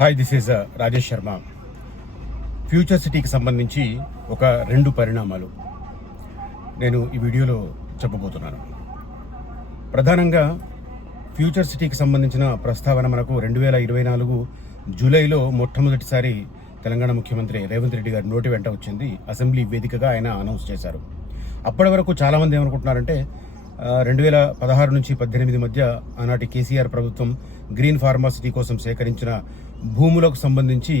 Hi, this is Rajesh Sharma. Future సిటీకి సంబంధించి ఒక 2 పరిణామాలు నేను ఈ వీడియోలో చెప్పబోతున్నాను. ప్రధానంగా ఫ్యూచర్ సిటీకి సంబంధించిన ప్రస్తావన మనకు 2024 జూలైలో మొట్టమొదటిసారి తెలంగాణ ముఖ్యమంత్రి రేవంత్ రెడ్డి గారి నోటి వెంట వచ్చింది. అసెంబ్లీ వేదికగా ఆయన అనౌన్స్ చేశారు. అప్పటి వరకు చాలామంది ఏమనుకుంటున్నారంటే 2016 నుంచి 18 మధ్య ఆనాటి కేసీఆర్ ప్రభుత్వం గ్రీన్ ఫార్మాసిటీ కోసం సేకరించిన భూములకు సంబంధించి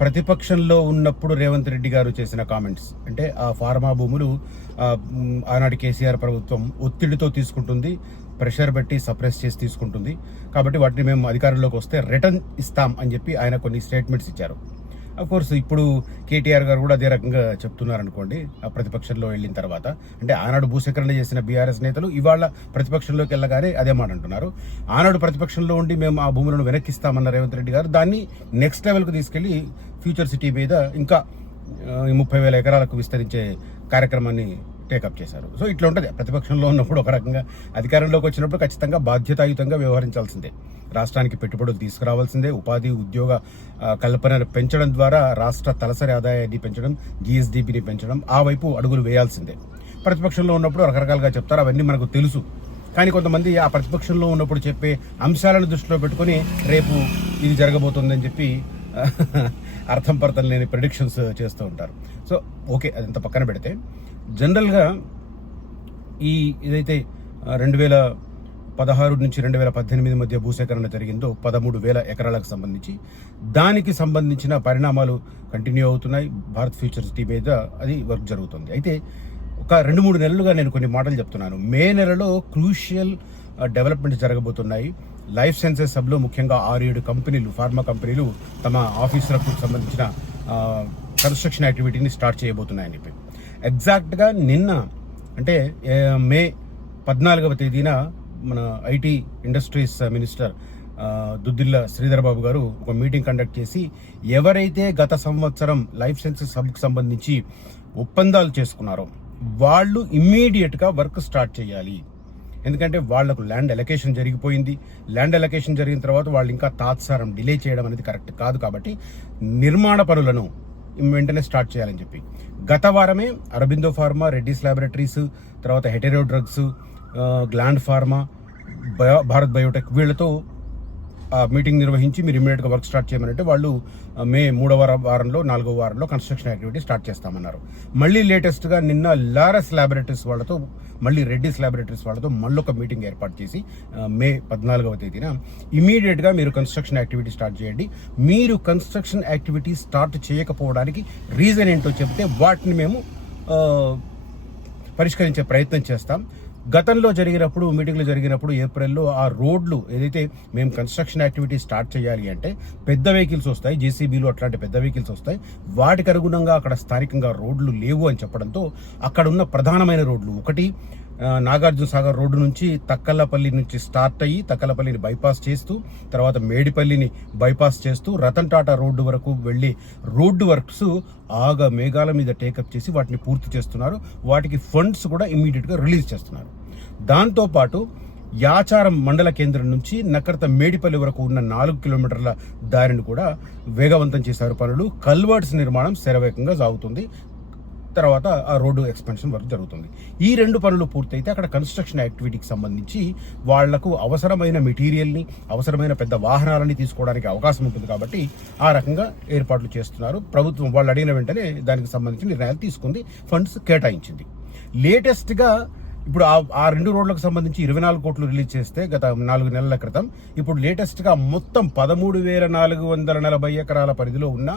ప్రతిపక్షంలో ఉన్నప్పుడు రేవంత్ రెడ్డి గారు చేసిన కామెంట్స్, అంటే ఆ ఫార్మా భూములు ఆనాటి కేసీఆర్ ప్రభుత్వం ఒత్తిడితో తీసుకుంటుంది, ప్రెషర్ పెట్టి సప్రెస్ చేసి తీసుకుంటుంది, కాబట్టి వాటిని మేము అధికారంలోకి వస్తే రిటర్న్ ఇస్తాం అని చెప్పి ఆయన కొన్ని స్టేట్మెంట్స్ ఇచ్చారు. కోర్స్ ఇప్పుడు కేటీఆర్ గారు కూడా అదే రకంగా చెప్తున్నారు అనుకోండి. ఆ ప్రతిపక్షంలో వెళ్ళిన తర్వాత, అంటే ఆనాడు భూసేకరణ చేసిన బీఆర్ఎస్ నేతలు ఇవాళ ప్రతిపక్షంలోకి వెళ్ళగానే అదే మాట అంటున్నారు. ఆనాడు ప్రతిపక్షంలో ఉండి మేము ఆ భూములను వెనక్కిస్తామన్న రేవంత్ రెడ్డి గారు దాన్ని నెక్స్ట్ లెవెల్కి తీసుకెళ్లి ఫ్యూచర్ సిటీ మీద ఇంకా 30,000 ఎకరాలకు విస్తరించే కార్యక్రమాన్ని టేకప్ చేశారు. సో ఇట్లా ఉంటుంది. ప్రతిపక్షంలో ఉన్నప్పుడు ఒక రకంగా, అధికారంలోకి వచ్చినప్పుడు ఖచ్చితంగా బాధ్యతాయుతంగా వ్యవహరించాల్సిందే. రాష్ట్రానికి పెట్టుబడులు తీసుకురావాల్సిందే. ఉపాధి ఉద్యోగ కల్పనను పెంచడం ద్వారా రాష్ట్ర తలసరి ఆదాయాన్ని పెంచడం, జీఎస్డీపీని పెంచడం, ఆ వైపు అడుగులు వేయాల్సిందే. ప్రతిపక్షంలో ఉన్నప్పుడు రకరకాలుగా చెప్తారు, అవన్నీ మనకు తెలుసు. కానీ కొంతమంది ఆ ప్రతిపక్షంలో ఉన్నప్పుడు చెప్పే అంశాలను దృష్టిలో పెట్టుకుని రేపు ఇది జరగబోతుందని చెప్పి అర్థం పర్థం లేని ప్రెడిక్షన్స్ చేస్తూ ఉంటారు. సో ఓకే, అదంతా పక్కన పెడితే జనరల్గా ఇదైతే 2016 నుంచి 2018 మధ్య భూసేకరణ జరిగిందో 13,000 ఎకరాలకు సంబంధించి, దానికి సంబంధించిన పరిణామాలు కంటిన్యూ అవుతున్నాయి. భారత్ ఫ్యూచర్ సిటీ మీద అది వర్క్ జరుగుతుంది. అయితే ఒక 2-3 నెలలుగా నేను కొన్ని మాటలు చెప్తున్నాను. మే నెలలో క్రూషియల్ డెవలప్మెంట్స్ జరగబోతున్నాయి. లైఫ్ సైన్సెస్ సబ్లో ముఖ్యంగా 6-7 కంపెనీలు, ఫార్మా కంపెనీలు తమ ఆఫీసులకు సంబంధించిన కన్స్ట్రక్షన్ యాక్టివిటీని స్టార్ట్ చేయబోతున్నాయని చెప్పి ఎగ్జాక్ట్గా నిన్న, అంటే మే 14వ తేదీన మన IT industries minister Duddilla Sridhar Babu garu ఒక మీటింగ్ కండక్ట్ చేసి, ఎవరైతే గత సంవత్సరం లైఫ్ సైన్సెస్ సబ్కి సంబంధించి ఒప్పందాలు చేసుకున్నారో వాళ్ళు ఇమ్మీడియట్గా వర్క్ స్టార్ట్ చేయాలి. ఎందుకంటే వాళ్లకు ల్యాండ్ ఎలకేషన్ జరిగిపోయింది. ల్యాండ్ ఎలకేషన్ జరిగిన తర్వాత వాళ్ళు ఇంకా తాత్సారం డిలే చేయడం అనేది కరెక్ట్ కాదు. కాబట్టి నిర్మాణ పనులను వెంటనే స్టార్ట్ చేయాలని చెప్పి గత వారమే అరబిందో ఫార్మా, రెడ్డిస్ ల్యాబొరేటరీస్, తర్వాత Hetero drugs, gland pharma, Bharat biotech వీళ్లతో మీటింగ్ నిర్వహించి మీరు ఇమ్మీడియట్గా వర్క్ స్టార్ట్ చేయమనంటే వాళ్ళు మే 3వ వారంలో 4వ వారంలో కన్స్ట్రక్షన్ యాక్టివిటీ స్టార్ట్ చేస్తామన్నారు. మళ్ళీ లేటెస్ట్గా నిన్న లారస్ ల్యాబొరేటరీస్ వాళ్ళతో, మళ్ళీ రెడ్డిస్ ల్యాబొరేటరీస్ వాళ్ళతో మళ్ళీ ఒక మీటింగ్ ఏర్పాటు చేసి మే 14వ తేదీన ఇమీడియట్గా మీరు కన్స్ట్రక్షన్ యాక్టివిటీ స్టార్ట్ చేయండి. మీరు కన్స్ట్రక్షన్ యాక్టివిటీ స్టార్ట్ చేయకపోవడానికి రీజన్ ఏంటో చెప్తే వాటిని మేము పరిష్కరించే ప్రయత్నం చేస్తాం. గతంలో జరిగినప్పుడు, మీటింగ్లు జరిగినప్పుడు ఏప్రిల్లో ఆ రోడ్లు ఏదైతే మేము కన్స్ట్రక్షన్ యాక్టివిటీ స్టార్ట్ చేయాలి అంటే పెద్ద వెహికల్స్ వస్తాయి, జేసీబీలు అట్లాంటి పెద్ద వెహికల్స్ వస్తాయి, వాటికి అనుగుణంగా అక్కడ స్థానికంగా రోడ్లు లేవు అని చెప్పడంతో అక్కడ ఉన్న ప్రధానమైన రోడ్లు, ఒకటి నాగార్జున సాగర్ రోడ్డు నుంచి తక్కలపల్లి నుంచి స్టార్ట్ అయ్యి తక్కలపల్లిని బైపాస్ చేస్తూ, తర్వాత మేడిపల్లిని బైపాస్ చేస్తూ రతన్ టాటా రోడ్డు వరకు వెళ్ళి రోడ్డు వర్క్స్ మేఘాల మీద టేకప్ చేసి వాటిని పూర్తి చేస్తున్నారు. వాటికి ఫండ్స్ కూడా ఇమ్మీడియట్గా రిలీజ్ చేస్తున్నారు. దాంతోపాటు యాచారం మండల కేంద్రం నుంచి నకర్త మేడిపల్లి వరకు ఉన్న 4 కిలోమీటర్ల దారిని కూడా వేగవంతం చేశారు పనులు. కల్వర్ట్స్ నిర్మాణం శరవేగంగా సాగుతుంది. తర్వాత ఆ రోడ్డు ఎక్స్పెన్షన్ వర్క్ జరుగుతుంది. ఈ 2 పనులు పూర్తయితే అక్కడ కన్స్ట్రక్షన్ యాక్టివిటీకి సంబంధించి వాళ్లకు అవసరమైన మెటీరియల్ని, అవసరమైన పెద్ద వాహనాలని తీసుకోవడానికి అవకాశం ఉంటుంది. కాబట్టి ఆ రకంగా ఏర్పాట్లు చేస్తున్నారు. ప్రభుత్వం వాళ్ళు అడిగిన వెంటనే దానికి సంబంధించి నిర్ణయాలు తీసుకుంది, ఫండ్స్ కేటాయించింది. లేటెస్ట్గా ఇప్పుడు ఆ 2 రోడ్లకు సంబంధించి 24 కోట్లు రిలీజ్ చేస్తే గత 4 నెలల క్రితం, ఇప్పుడు లేటెస్ట్గా మొత్తం 13,440 ఎకరాల పరిధిలో ఉన్న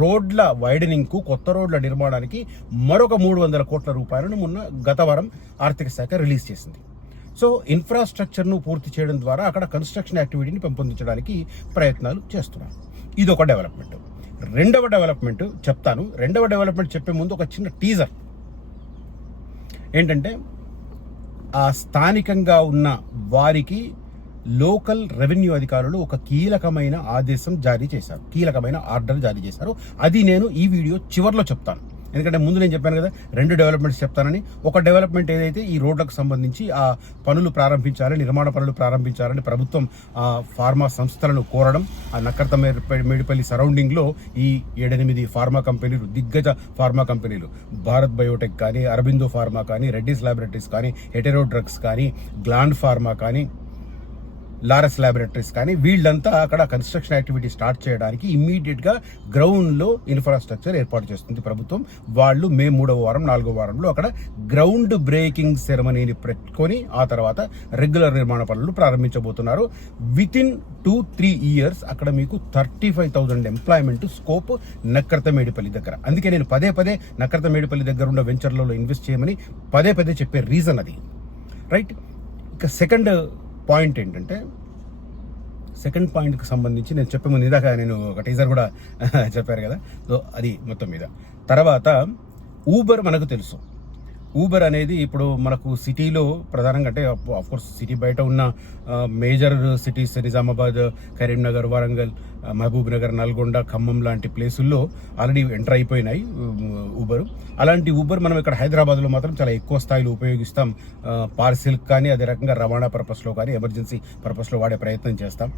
రోడ్ల వైడనింగ్కు, కొత్త రోడ్ల నిర్మాణానికి మరొక 300 కోట్ల రూపాయలను గత వారం ఆర్థిక శాఖ రిలీజ్ చేసింది. సో ఇన్ఫ్రాస్ట్రక్చర్ను పూర్తి చేయడం ద్వారా అక్కడ కన్స్ట్రక్షన్ యాక్టివిటీని పెంపొందించడానికి ప్రయత్నాలు చేస్తున్నారు. ఇది ఒక డెవలప్మెంట్. రెండవ డెవలప్మెంట్ చెప్తాను. రెండవ డెవలప్మెంట్ చెప్పే ముందు ఒక చిన్న టీజర్ ఏంటంటే, ఆ స్థానికంగా ఉన్న వారికి లోకల్ రెవెన్యూ అధికారులు ఒక కీలకమైన ఆదేశం జారీ చేశారు, కీలకమైన ఆర్డర్ జారీ చేశారు. అది నేను ఈ వీడియో చివరిలో చెప్తాను. ఎందుకంటే ముందు నేను చెప్పాను కదా 2 డెవలప్మెంట్స్ చెప్తానని. ఒక డెవలప్మెంట్ ఏదైతే ఈ రోడ్లకు సంబంధించి ఆ పనులు ప్రారంభించాలి, నిర్మాణ పనులు ప్రారంభించాలని ప్రభుత్వం ఫార్మా సంస్థలను కోరడం. ఆ నక్కర్త మేడిపల్లి సరౌండింగ్లో ఈ 7-8 ఫార్మా కంపెనీలు, దిగ్గజ ఫార్మా కంపెనీలు, భారత్ బయోటెక్ కానీ, అరబిందో ఫార్మా కానీ, రెడ్డిస్ ల్యాబొరేటరీస్ కానీ, హెటెరో డ్రగ్స్ కానీ, గ్లాండ్ ఫార్మా కానీ, లారస్ ల్యాబొరేటరీస్ కానీ, వీళ్ళంతా అక్కడ కన్స్ట్రక్షన్ యాక్టివిటీ స్టార్ట్ చేయడానికి ఇమ్మీడియట్గా గ్రౌండ్లో ఇన్ఫ్రాస్ట్రక్చర్ ఏర్పాటు చేస్తుంది ప్రభుత్వం. వాళ్ళు మే 3వ వారం 4వ వారంలో అక్కడ గ్రౌండ్ బ్రేకింగ్ సెరమనీని పెట్టుకొని ఆ తర్వాత రెగ్యులర్ నిర్మాణ పనులు ప్రారంభించబోతున్నారు. వితిన్ 2-3 ఇయర్స్ అక్కడ మీకు 35,000 ఎంప్లాయ్మెంట్ స్కోప్ నక్కర్త మేడిపల్లి దగ్గర. అందుకే నేను పదే నక్కర్త మేడిపల్లి దగ్గర ఉన్న వెంచర్లలో ఇన్వెస్ట్ చేయమని పదే చెప్పే రీజన్ అది, రైట్. ఇక సెకండ్ పాయింట్కి సంబంధించి నేను చెప్పే ముందు ఇందాక నేను ఒక టీజర్ కూడా చెప్పారు కదా, సో అది మొత్తం మీద. తర్వాత ఊబర్ మనకు తెలుసు. ఊబర్ అనేది ఇప్పుడు మనకు సిటీలో ప్రధానంగా, అంటే ఆఫ్కోర్స్ సిటీ బయట ఉన్న మేజర్ సిటీస్ నిజామాబాద్, కరీంనగర్, వరంగల్, మహబూబ్ నగర్, నల్గొండ, ఖమ్మం లాంటి ప్లేసుల్లో ఆల్రెడీ ఎంటర్ అయిపోయినాయి ఊబర్. అలాంటి ఊబర్ మనం ఇక్కడ హైదరాబాద్లో మాత్రం చాలా ఎక్కువ స్థాయిలో ఉపయోగిస్తాం. పార్సిల్ కానీ, అదే రకంగా రవాణా పర్పస్లో కానీ, ఎమర్జెన్సీ పర్పస్లో వాడే ప్రయత్నం చేస్తాం.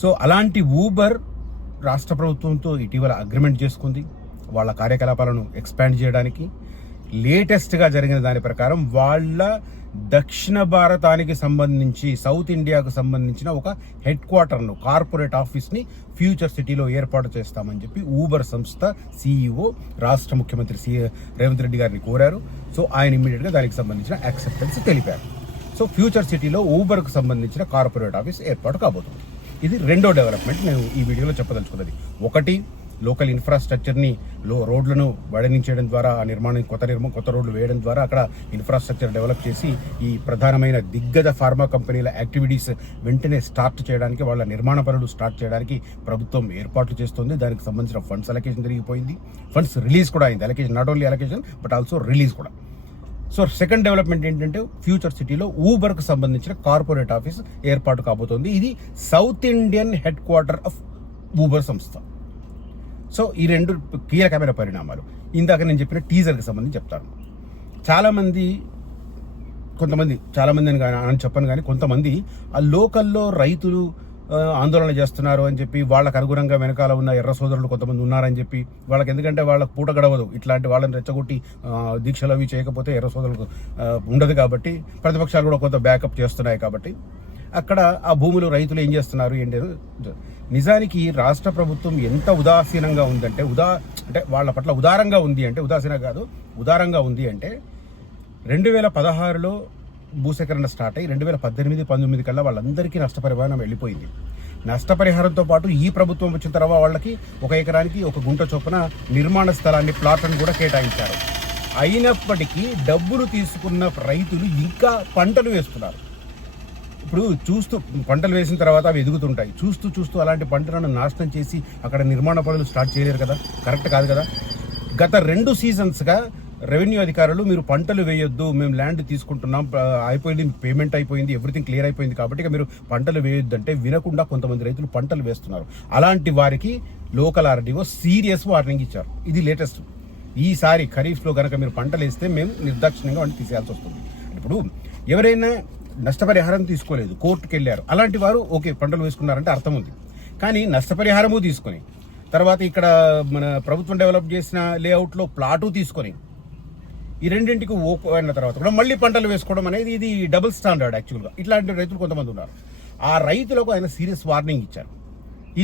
సో అలాంటి ఊబర్ రాష్ట్ర ప్రభుత్వంతో ఇటీవల అగ్రిమెంట్ చేసుకుంది వాళ్ళ కార్యకలాపాలను ఎక్స్పాండ్ చేయడానికి. లేటెస్ట్గా జరిగిన దాని ప్రకారం వాళ్ళ దక్షిణ భారతానికి సంబంధించి, సౌత్ ఇండియాకు సంబంధించిన ఒక హెడ్ క్వార్టర్ను, కార్పొరేట్ ఆఫీస్ని ఫ్యూచర్ సిటీలో ఏర్పాటు చేస్తామని చెప్పి ఊబర్ సంస్థ CEO రాష్ట్ర ముఖ్యమంత్రి రేవంత్ రెడ్డి గారిని కోరారు. సో ఆయన ఇమ్మీడియట్గా దానికి సంబంధించిన యాక్సెప్టెన్స్ తెలిపారు. సో ఫ్యూచర్ సిటీలో ఊబర్కు సంబంధించిన కార్పొరేట్ ఆఫీస్ ఏర్పాటు కాబోతుంది. ఇది రెండో డెవలప్మెంట్ నేను ఈ వీడియోలో చెప్పదలుచుకున్నది. ఒకటి, లోకల్ ఇన్ఫ్రాస్ట్రక్చర్ని, రోడ్లను వైడనింగ్ చేయడం ద్వారా, ఆ నిర్మాణం కొత్త రోడ్లు వేయడం ద్వారా అక్కడ ఇన్ఫ్రాస్ట్రక్చర్ డెవలప్ చేసి ఈ ప్రధానమైన దిగ్గజ ఫార్మా కంపెనీల యాక్టివిటీస్ వెంటనే స్టార్ట్ చేయడానికి, వాళ్ళ నిర్మాణ పనులు స్టార్ట్ చేయడానికి ప్రభుత్వం ఏర్పాట్లు చేస్తుంది. దానికి సంబంధించిన ఫండ్స్ అలొకేషన్ జరిగిపోయింది, ఫండ్స్ రిలీజ్ కూడా అయింది. Allocation, not only allocation but also release కూడా. సో సెకండ్ డెవలప్మెంట్ ఏంటంటే ఫ్యూచర్ సిటీలో ఊబర్కు సంబంధించిన కార్పొరేట్ ఆఫీస్ ఏర్పాటు కాబోతోంది. ఇది south Indian head quarter of Uber సంస్థ. సో ఈ రెండు కీలకమైన పరిణామాలు ఇందాక నేను చెప్పిన టీజర్కి సంబంధించి చెప్తాను. చాలామంది అని చెప్పను కానీ కొంతమంది ఆ లోకల్లో రైతులు ఆందోళన చేస్తున్నారు అని చెప్పి, వాళ్ళకు అనుగుణంగా వెనకాల ఉన్న ఎర్ర సోదరులు కొంతమంది ఉన్నారని చెప్పి, వాళ్ళకి ఎందుకంటే వాళ్ళకు పూట గడవదు, ఇట్లాంటి వాళ్ళని రెచ్చగొట్టి దీక్షలు అవి చేయకపోతే ఎర్ర సోదరులకు ఉండదు కాబట్టి, ప్రతిపక్షాలు కూడా కొంత బ్యాకప్ చేస్తున్నాయి కాబట్టి అక్కడ ఆ భూములు రైతులు ఏం చేస్తున్నారు ఏంటి. నిజానికి రాష్ట్ర ప్రభుత్వం ఎంత ఉదాసీనంగా ఉందంటే, అంటే వాళ్ళ పట్ల ఉదారంగా ఉంది అంటే, ఉదారంగా ఉంది అంటే 2016లో భూసేకరణ స్టార్ట్ అయ్యి 2018-19 కల్లా వాళ్ళందరికీ నష్టపరిహారం వెళ్ళిపోయింది. నష్టపరిహారంతో పాటు ఈ ప్రభుత్వం వచ్చిన తర్వాత వాళ్ళకి 1 ఎకరానికి 1 గుంట చొప్పున నిర్మాణ స్థలాన్ని, ప్లాట్లను కూడా కేటాయించారు. అయినప్పటికీ డబ్బులు తీసుకున్న రైతులు ఇంకా పంటలు వేస్తున్నారు. ఇప్పుడు పంటలు వేసిన తర్వాత అవి ఎదుగుతుంటాయి. చూస్తూ అలాంటి పంటలను నాశనం చేసి అక్కడ నిర్మాణ పనులు స్టార్ట్ చేయలేరు కదా, కరెక్ట్ కాదు కదా. గత 2 సీజన్స్గా రెవెన్యూ అధికారులు మీరు పంటలు వేయొద్దు, మేము ల్యాండ్ తీసుకుంటున్నాం, అయిపోయింది, పేమెంట్ అయిపోయింది, ఎవ్రీథింగ్ క్లియర్ అయిపోయింది కాబట్టి మీరు పంటలు వేయొద్దు అంటే వినకుండా కొంతమంది రైతులు పంటలు వేస్తున్నారు. అలాంటి వారికి లోకల్ RDO సీరియస్ వార్నింగ్ ఇచ్చారు. ఇది లేటెస్ట్. ఈసారి ఖరీఫ్లో కనుక మీరు పంటలు వేస్తే మేము నిర్దాక్షిణ్యంగా వాటిని తీసేయాల్సి వస్తుంది. ఇప్పుడు ఎవరైనా నష్టపరిహారం తీసుకోలేదు, కోర్టుకు వెళ్ళారు, అలాంటి వారు ఓకే పంటలు వేసుకున్నారంటే అర్థం ఉంది. కానీ నష్టపరిహారము తీసుకొని తర్వాత ఇక్కడ మన ప్రభుత్వం డెవలప్ చేసిన లేఅవుట్లో ప్లాటు తీసుకొని ఈ రెండింటికి ఓకే అయిన తర్వాత కూడా మళ్ళీ పంటలు వేసుకోవడం అనేది ఇది డబుల్ స్టాండర్డ్. యాక్చువల్గా ఇట్లాంటి రైతులు కొంతమంది ఉన్నారు. ఆ రైతులకు ఆయన సీరియస్ వార్నింగ్ ఇచ్చారు.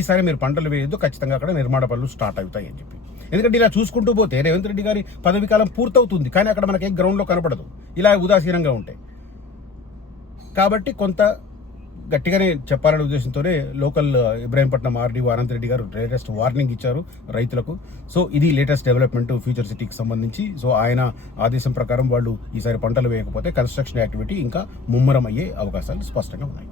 ఈసారి మీరు పంటలు వేయొద్దు, ఖచ్చితంగా అక్కడ నిర్మాణ పనులు స్టార్ట్ అవుతాయి అని చెప్పి. ఎందుకంటే ఇలా చూసుకుంటూ పోతే రేవంత్ రెడ్డి గారి పదవి కాలం పూర్తవుతుంది, కానీ అక్కడ మనకి గ్రౌండ్లో కనపడదు, ఇలా ఉదాసీనంగా ఉంటాయి. కాబట్టి కొంత గట్టిగానే చెప్పాలనే ఉద్దేశంతోనే లోకల్ ఇబ్రాహీంపట్నం RDO అనంత్ రెడ్డి గారు లేటెస్ట్ వార్నింగ్ ఇచ్చారు రైతులకు. సో ఇది లేటెస్ట్ డెవలప్మెంట్ ఫ్యూచర్ సిటీకి సంబంధించి. సో ఆయన ఆదేశం ప్రకారం వాళ్ళు ఈసారి పంటలు వేయకపోతే కన్స్ట్రక్షన్ యాక్టివిటీ ఇంకా ముమ్మరం అయ్యే అవకాశాలు స్పష్టంగా ఉన్నాయి.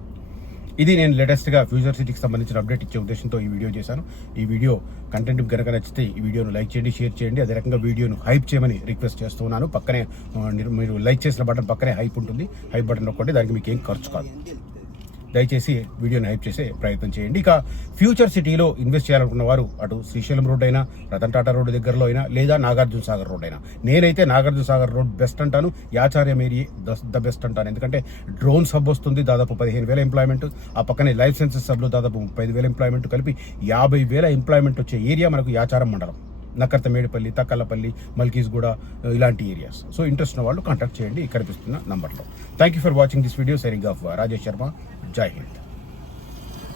ఇది నేను లేటెస్ట్గా ఫ్యూచర్ సిటీకి సంబంధించిన అప్డేట్ ఇచ్చే ఉద్దేశంతో ఈ వీడియో చేశాను. ఈ వీడియో కంటెంట్ కనుక నచ్చితే ఈ వీడియోను లైక్ చేయండి, షేర్ చేయండి. అదే రకంగా వీడియోను హైప్ చేయమని రిక్వెస్ట్ చేస్తున్నాను. పక్కనే మీరు లైక్ చేసిన బటన్ పక్కనే హైప్ ఉంటుంది, హైప్ బటన్ నొక్కండి, దానికి మీకు ఏం ఖర్చు కాదు. దయచేసి వీడియోని హైప్ చేసే ప్రయత్నం చేయండి. ఇక ఫ్యూచర్ సిటీలో ఇన్వెస్ట్ చేయాలనుకున్న వారు అటు శ్రీశైలం రోడ్ అయినా, రతన్ టాటా రోడ్ దగ్గరలో అయినా, లేదా నాగార్జున సాగర్ రోడ్ అయినా. నేనైతే నాగార్జున సాగర్ రోడ్ బెస్ట్ అంటాను, యాచార్యం ఏరియా ద బెస్ట్ అంటాను. ఎందుకంటే డ్రోన్ సబ్ వస్తుంది, దాదాపు 15,000 ఎంప్లాయ్మెంట్. ఆ పక్కనే లైఫ్ సైన్సెస్ సబ్లో దాదాపు 35,000 ఎంప్లాయ్మెంట్, కలిపి 50,000 ఎంప్లాయ్మెంట్ వచ్చే ఏరియా మనకు యాచారం మండలం. నక్కర్తమేడిపల్లి, తక్కలపల్లి, మల్కీస్గూడ ఇలాంటి ఏరియాస్. సో ఇంట్రెస్ట్ ఉన్న వాళ్ళు కాంటాక్ట్ చేయండి కనిపిస్తున్న నంబర్లో. Thank you for watching this video. Signing off Rajesh Sharma. జై హింద్.